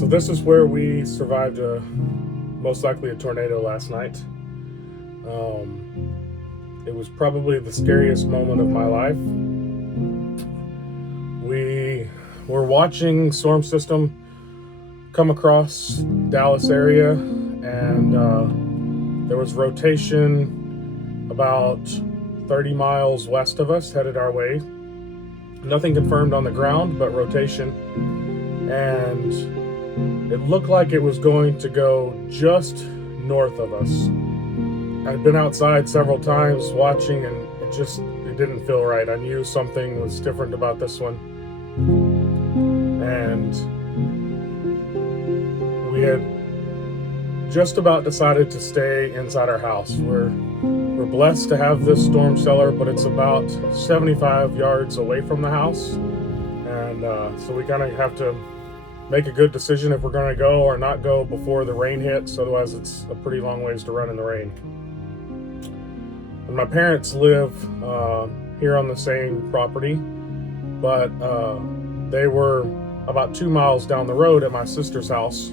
So this is where we survived most likely a tornado last night. It was probably the scariest moment of my life. We were watching storm system come across Dallas area, and there was rotation about 30 miles west of us headed our way. Nothing confirmed on the ground, but rotation. And it looked like it was going to go just north of us. I'd been outside several times watching, and it didn't feel right. I knew something was different about this one. And we had just about decided to stay inside our house. We're blessed to have this storm cellar, but it's about 75 yards away from the house. And so we kind of have to make a good decision if we're going to go or not go before the rain hits. Otherwise, it's a pretty long ways to run in the rain. And my parents live here on the same property, but they were about 2 miles down the road at my sister's house.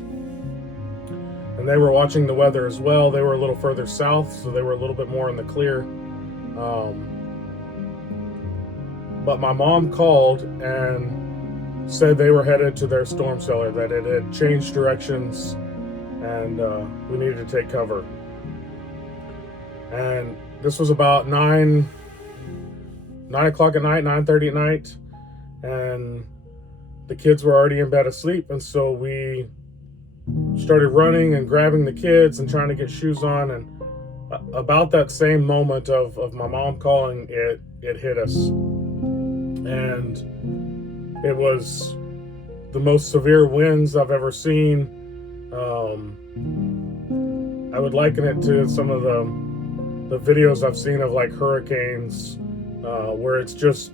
And they were watching the weather as well. They were a little further south, so they were a little bit more in the clear. But my mom called and said they were headed to their storm cellar, that it had changed directions, and we needed to take cover. And this was about 9 o'clock at night, 9:30 at night, and the kids were already in bed asleep, and so we started running and grabbing the kids and trying to get shoes on. And about that same moment of my mom calling, it hit us. And it was the most severe winds I've ever seen. I would liken it to some of the videos I've seen of like hurricanes, where it's just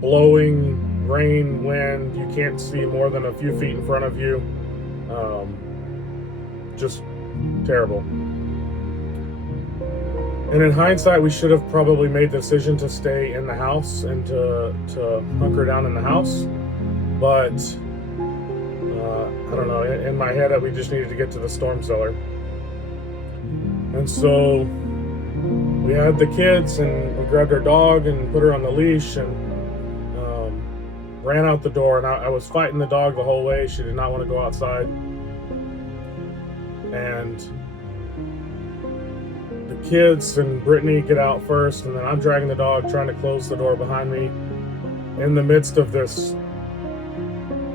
blowing rain, wind. You can't see more than a few feet in front of you. Just terrible. And in hindsight, we should have probably made the decision to stay in the house and to hunker down in the house. But I don't know, in my head, we just needed to get to the storm cellar. And so we had the kids, and we grabbed our dog and put her on the leash and ran out the door. And I was fighting the dog the whole way. She did not want to go outside. And the kids and Brittany get out first, and then I'm dragging the dog, trying to close the door behind me in the midst of this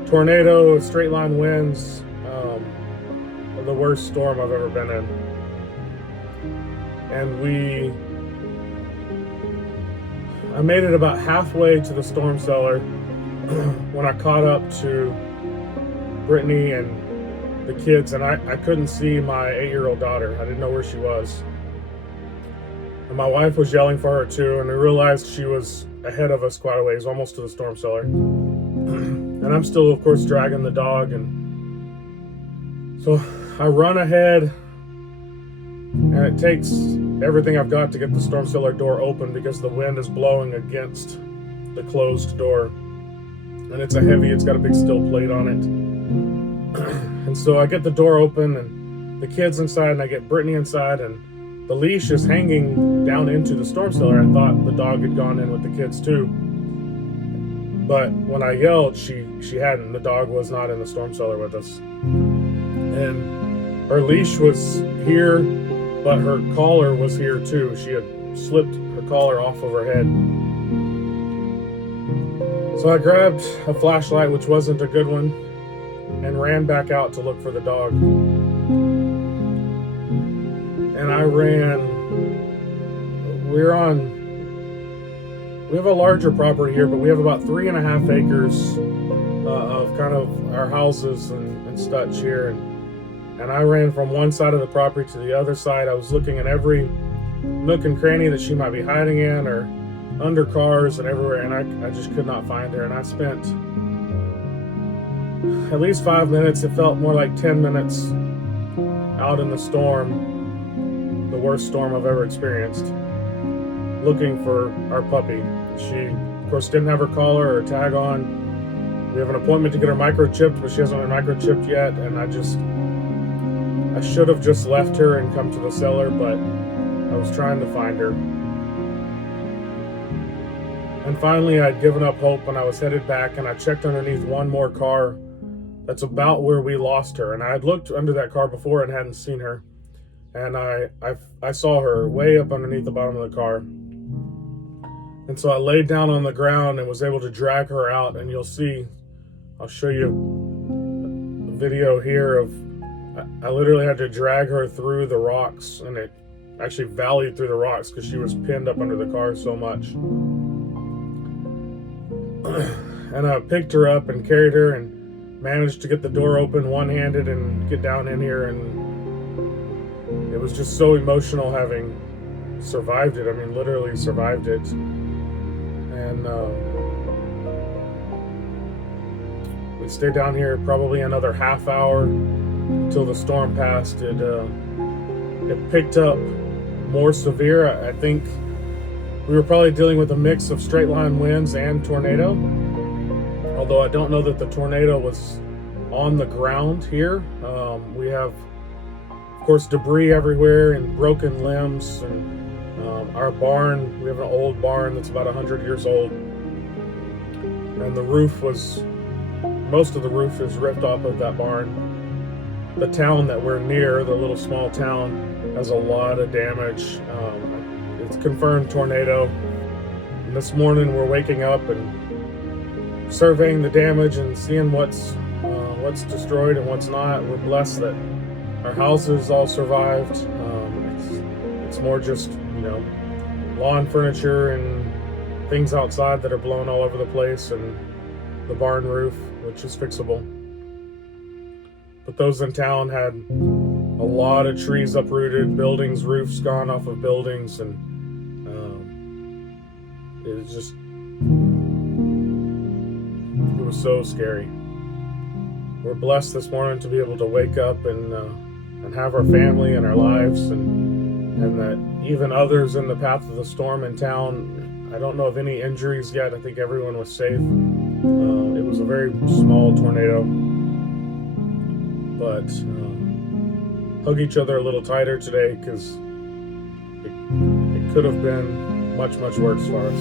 tornado, straight line winds, the worst storm I've ever been in. And I made it about halfway to the storm cellar when I caught up to Brittany and the kids, and I couldn't see my 8-year-old daughter. I didn't know where she was. And my wife was yelling for her too, and I realized she was ahead of us quite a ways, almost to the storm cellar. And I'm still, of course, dragging the dog, and so I run ahead, and it takes everything I've got to get the storm cellar door open because the wind is blowing against the closed door. And it's got a big steel plate on it. And so I get the door open and the kids inside, and I get Brittany inside, and the leash is hanging down into the storm cellar. I thought the dog had gone in with the kids too. But when I yelled, she hadn't. The dog was not in the storm cellar with us. And her leash was here, but her collar was here too. She had slipped her collar off of her head. So I grabbed a flashlight, which wasn't a good one, and ran back out to look for the dog. And I ran. We have a larger property here, but we have about 3.5 acres of kind of our houses and such here. And I ran from one side of the property to the other side. I was looking at every nook and cranny that she might be hiding in, or under cars and everywhere, and I just could not find her. And I spent at least 5 minutes, it felt more like 10 minutes, out in the storm, the worst storm I've ever experienced, looking for our puppy. She, of course, didn't have her collar or tag on, We have an appointment to get her microchipped, but she hasn't been microchipped yet, and I should have just left her and come to the cellar, but I was trying to find her. And finally, I'd given up hope when I was headed back, and I checked underneath one more car that's about where we lost her. And I had looked under that car before and hadn't seen her. And I saw her way up underneath the bottom of the car. And so I laid down on the ground and was able to drag her out. And you'll see, I'll show you a video here of, I literally had to drag her through the rocks, and it actually valleyed through the rocks because she was pinned up under the car so much. And I picked her up and carried her and managed to get the door open one-handed and get down in here, and it was just so emotional having survived it. I mean, literally survived it. And we stayed down here probably another half hour until the storm passed. It picked up more severe. I think we were probably dealing with a mix of straight line winds and tornado, although I don't know that the tornado was on the ground here. We have, of course, debris everywhere and broken limbs, and our barn, we have an old barn that's about 100 years old, and the roof was, most of the roof is ripped off of that barn. The town that we're near, the little small town, has a lot of damage. It's confirmed tornado. And this morning we're waking up and surveying the damage and seeing what's destroyed and what's not. We're blessed that our houses all survived. It's more just, lawn furniture and things outside that are blown all over the place, and the barn roof, which is fixable. But those in town had a lot of trees uprooted, buildings, roofs gone off of buildings, and it was so scary. We're blessed this morning to be able to wake up and have our family and our lives, and that even others in the path of the storm in town, I don't know of any injuries yet. I think everyone was safe. It was a very small tornado, but hug each other a little tighter today, because it could have been much, much worse for us.